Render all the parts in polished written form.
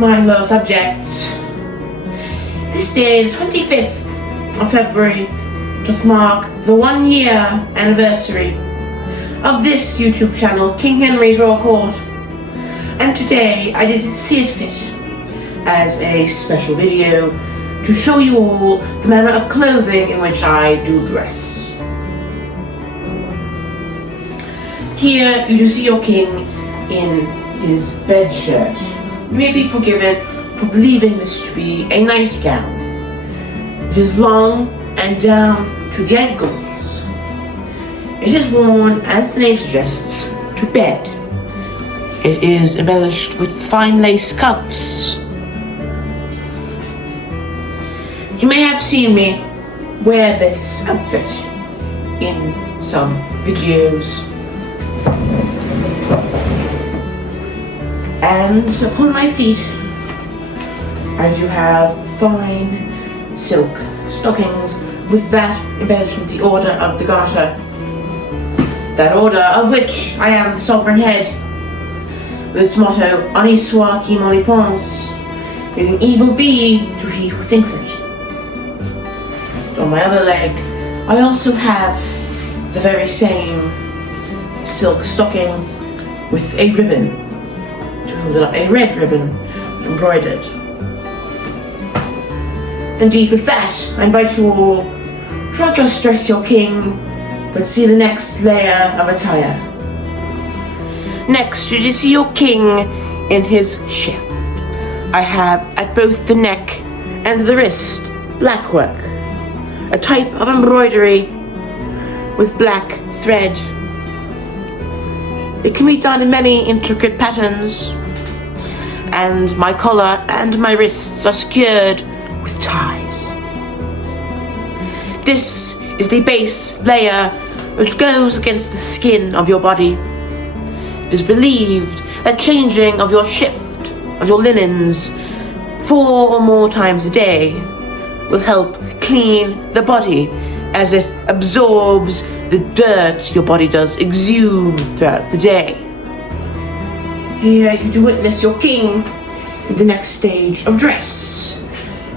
my loyal subjects. This day, the 25th of February, doth mark the 1 year anniversary of this YouTube channel, King Henry's Royal Court. And today I did see it fit as a special video to show you all the manner of clothing in which I do dress. Here you do see your king in his bed shirt. You may be forgiven for believing this to be a nightgown. It is long and down to the ankles. It is worn, as the name suggests, to bed. It is embellished with fine lace cuffs. You may have seen me wear this outfit in some videos. And upon my feet, I do have fine silk stockings with that embellishment, the Order of the Garter. That order of which I am the sovereign head, with its motto, Honi soit qui mal y pense, meaning evil be to he who thinks it. On my other leg, I also have the very same silk stocking with a ribbon, to hold it up, a red ribbon embroidered. Indeed, with that, I invite you all to not just dress your king, but see the next layer of attire. Next, you see your king in his shift. I have at both the neck and the wrist black work, a type of embroidery with black thread. It can be done in many intricate patterns, and my collar and my wrists are secured with ties. This is the base layer which goes against the skin of your body. It is believed that changing of your shift, of your linens, 4 or more times a day will help clean the body as it absorbs the dirt your body does exude throughout the day. Here you do witness your king in the next stage of dress.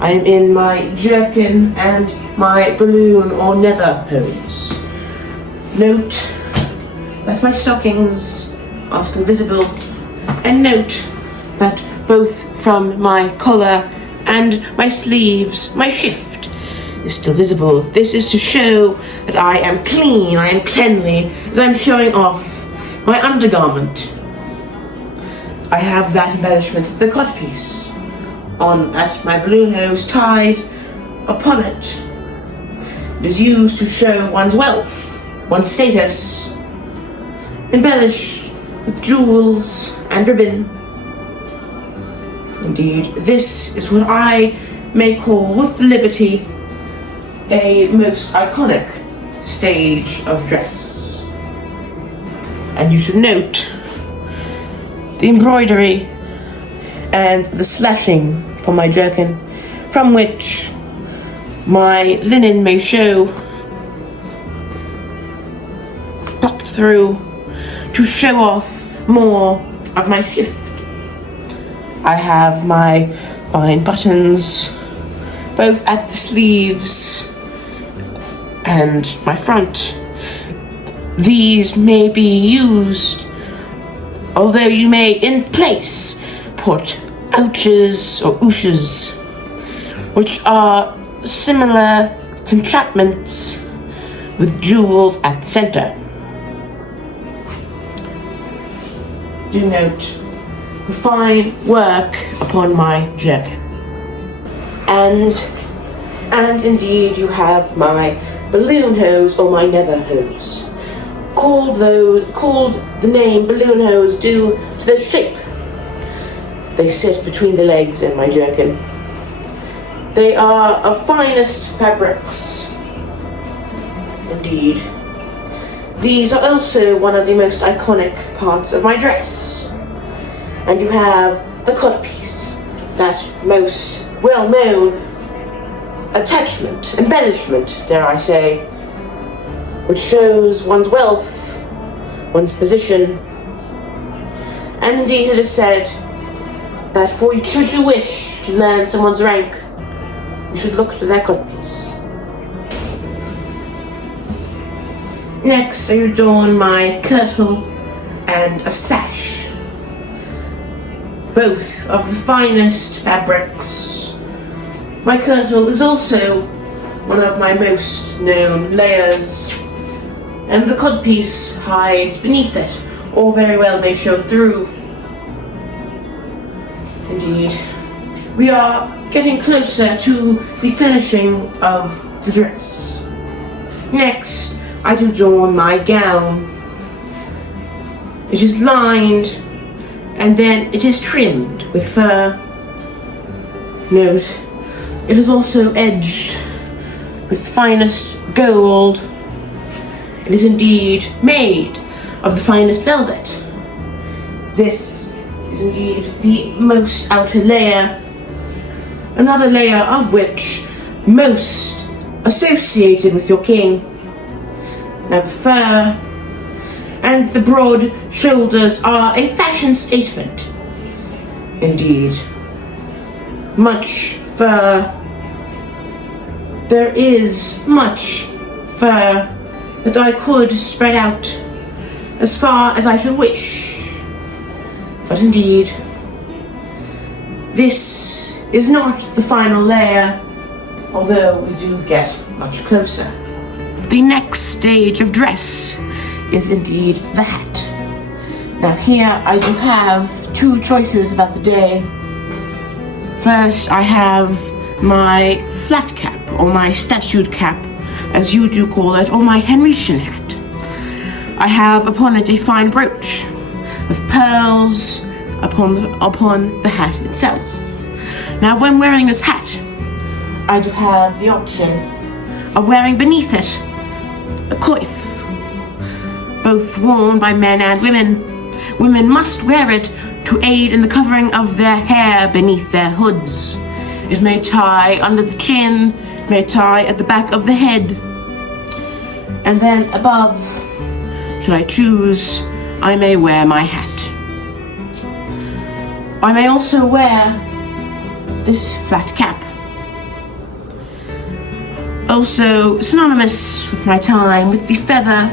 I am in my jerkin and my balloon or nether hose. Note that my stockings are still visible, and note that both from my collar and my sleeves, my shift is still visible. This is to show that I am clean, I am cleanly, as I'm showing off my undergarment. I have that embellishment, the codpiece, on at my balloon hose tied upon it. It is used to show one's wealth, one's status, embellished with jewels and ribbon. Indeed, this is what I may call, with liberty, a most iconic stage of dress. And you should note the embroidery and the slashing from my jerkin, from which my linen may show tucked through to show off more of my shift. I have my fine buttons both at the sleeves and my front. These may be used, although you may in place put ouches or ooshes, which are similar entrapments with jewels at the center. Do note the fine work upon my jerkin. And indeed you have my balloon hose or my nether hose. Called the name balloon hose due to their shape. They sit between the legs and my jerkin. They are of finest fabrics. Indeed. These are also one of the most iconic parts of my dress. And you have the codpiece, that most well-known attachment, embellishment, dare I say, which shows one's wealth, one's position. And indeed it is said that should you wish to learn someone's rank, you should look to their codpiece. Next, I adorn my kirtle and a sash, both of the finest fabrics. My kirtle is also one of my most known layers, and the codpiece hides beneath it, or very well may show through. Indeed, we are getting closer to the finishing of the dress. Next, I do adorn my gown. It is lined, and then it is trimmed with fur. Note, it is also edged with finest gold. It is indeed made of the finest velvet. This is indeed the most outer layer, another layer of which most associated with your king. Now the fur and the broad shoulders are a fashion statement. Indeed, much fur. There is much fur that I could spread out as far as I should wish. But indeed, this is not the final layer, although we do get much closer. The next stage of dress is indeed the hat. Now here I do have two choices about the day. First, I have my flat cap, or my statued cap, as you do call it, or my Henrician hat. I have upon it a fine brooch with pearls upon the hat itself. Now when wearing this hat, I do have the option of wearing beneath it a coif, both worn by men and women. Women must wear it to aid in the covering of their hair beneath their hoods. It may tie under the chin, it may tie at the back of the head. And then above, should I choose, I may wear my hat. I may also wear this flat cap, also synonymous with my time with the feather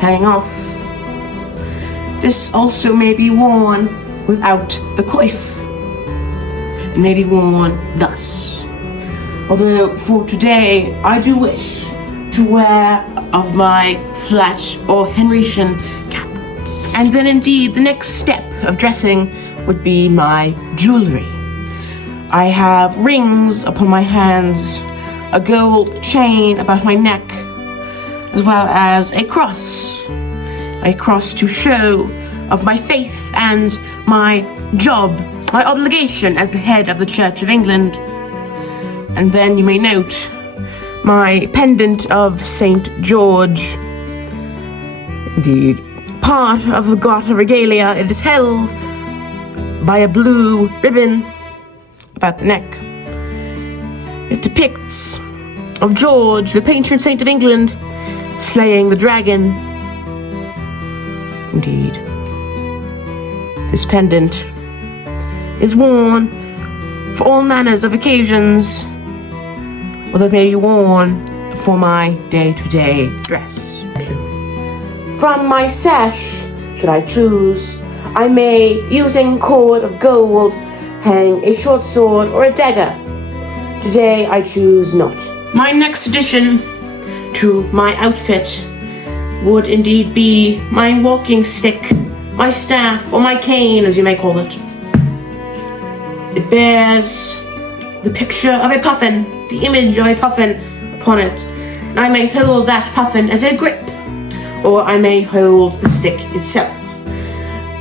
hanging off. This also may be worn without the coif. It may be worn thus. Although for today I do wish to wear of my flat or Henrician cap. And then indeed the next step of dressing would be my jewelry. I have rings upon my hands, a gold chain about my neck, as well as a cross to show of my faith and my job, my obligation as the head of the Church of England. And then you may note my pendant of St. George. Indeed, part of the Garter regalia, it is held by a blue ribbon about the neck. It depicts of George, the patron saint of England, slaying the dragon. Indeed, this pendant is worn for all manners of occasions, although it may be worn for my day-to-day dress. From my sash, should I choose, I may, using cord of gold, hang a short sword or a dagger. Today I choose not. My next addition to my outfit would indeed be my walking stick, my staff, or my cane, as you may call it. It bears the picture of a puffin, the image of a puffin upon it, and I may hold that puffin as a grip, or I may hold the stick itself.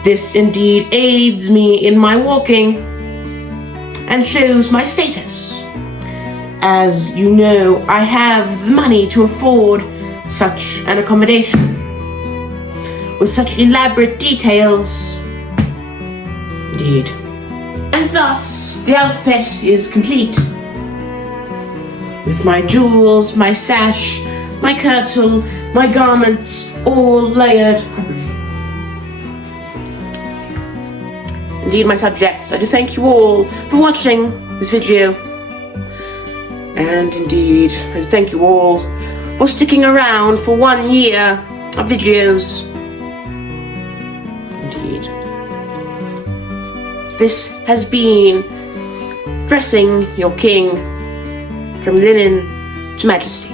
This indeed aids me in my walking and shows my status. As you know, I have the money to afford such an accommodation, with such elaborate details. Indeed. And thus, the outfit is complete. With my jewels, my sash, my kirtle, my garments, all layered properly. indeed my subjects. I do thank you all for watching this video. And indeed, I do thank you all for sticking around for 1 year of videos. Indeed. This has been Dressing Your King, from linen to majesty.